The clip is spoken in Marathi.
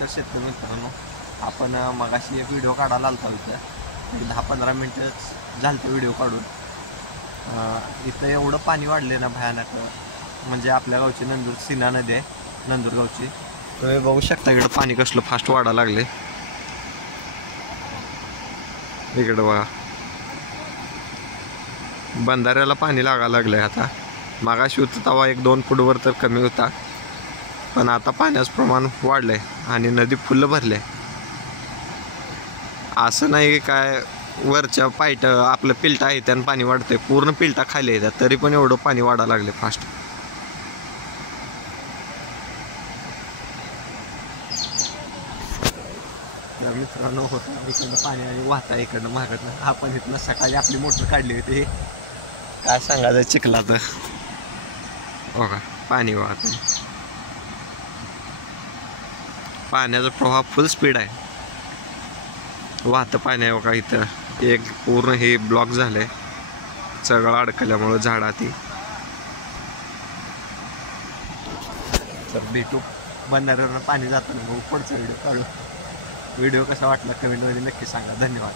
तर शेतकरी मित्रांनो, आपण मगाशी एक व्हिडिओ काढायला आलता इथं 10-15 मिनटंच झालं ते व्हिडिओ काढून. इथं एवढं पाणी वाढले ना भयानक, म्हणजे आपल्या गावची नंदूर सीना नदी आहे नंदूर गावची. तुम्ही बघू शकता इकडं पाणी कसलं फास्ट वाढायला लागले. इकडं बघा बंधाऱ्याला पाणी लागायला लागलंय आता. मागाशी होतं तेव्हा 1-2 फूटवर तर कमी होता, पण आता पाण्याचं प्रमाण वाढलंय आणि नदी फुल्ल भरले. असं नाही काय वरच्या पाईट आपलं पिल्टा आहे त्यानं पाणी वाढतंय, पूर्ण पिल्टा खाली येतात तरी पण एवढं पाणी वाढायला लागले फास्ट. तर मित्रांनो, इकडनं पाणी वाहता इकडनं महागातनं. आपण इथनं सकाळी आपली मोटर काढली होती, काय सांगायचं चिखलात बघा पाणी वाहत. पाण्याचा प्रवाह फुल स्पीड आहे, वाहतं पाणी आहे बघा. इथं एक पूर्ण हे ब्लॉक झालंय सगळं अडकल्यामुळं झाडाती. तर भेटू बंधाऱ्यावरनं पाणी जाताना, मग पुढचा व्हिडिओ काढू. व्हिडिओ कसा वाटला कमेंटमध्ये नक्की सांगा. धन्यवाद.